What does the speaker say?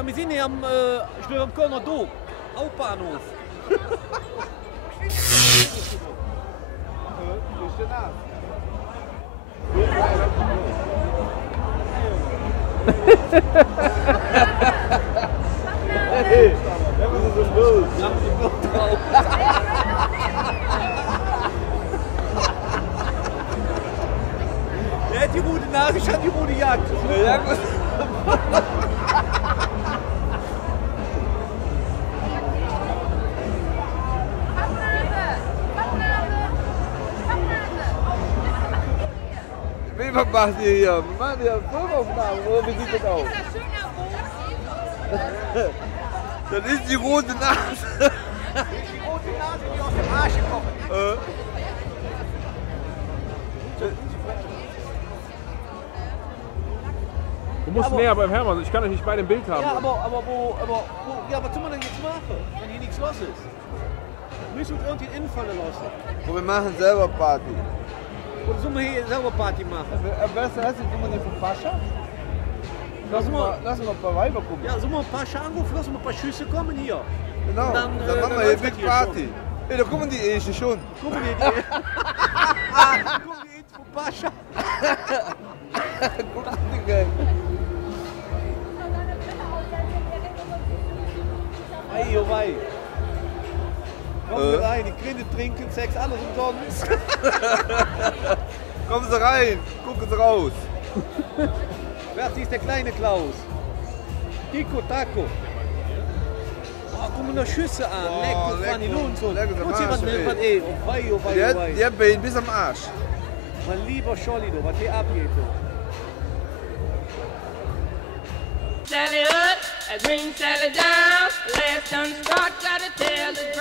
Ja, wir sind hier am Corner Do, Hauptbahnhof. Hey, da müssen wir so los. Der hat die rote Nase, ich hatte die rote Jagd. Ja, gut. Wie macht ihr hier? Wir machen hier Filmaufnahmen, oder wie sieht das aus? Das ist die rote Nase. Die rote Nase, die aus dem Arsch kommt. Du musst näher beim Hermann, ich kann euch nicht bei dem Bild haben. Ja, ja, was soll man denn jetzt machen, wenn hier nichts los ist? Wir müssen uns irgendwie Innenfalle lassen. Und wir machen selber Party. Oder sollen wir hier selber Party machen? Am besten heißt es immer die von Pascha. Lassen wir ein paar Weiber gucken. Ja, sollen wir ein paar anrufen, lassen wir ein paar Schüsse kommen hier. Genau, Und dann machen wir hier Big Party. Hey, da kommen die Ehe schon. Gucken wir die. Gucken wir jetzt von Pascha. Guck die geil. Ei, oh wei. Kommen wir rein, die Kinder trinken, Sex, alles umsonst. Kommen Sie rein, gucken Sie raus. Wer ist der kleine Klaus? Tico, Taco. Oh, guck mal noch Schüsse an. Oh, leck, leck, Fanny Lohnsohn. leck, der Muss Arsch, jemand ey. mit, ey. Oh wei, oh wei, oh wei. Die hat bei Ihnen bis am Arsch. Mein lieber Scholli, was hier abgeht. Sally up, I bring Sally down. Last done start, gotta tell the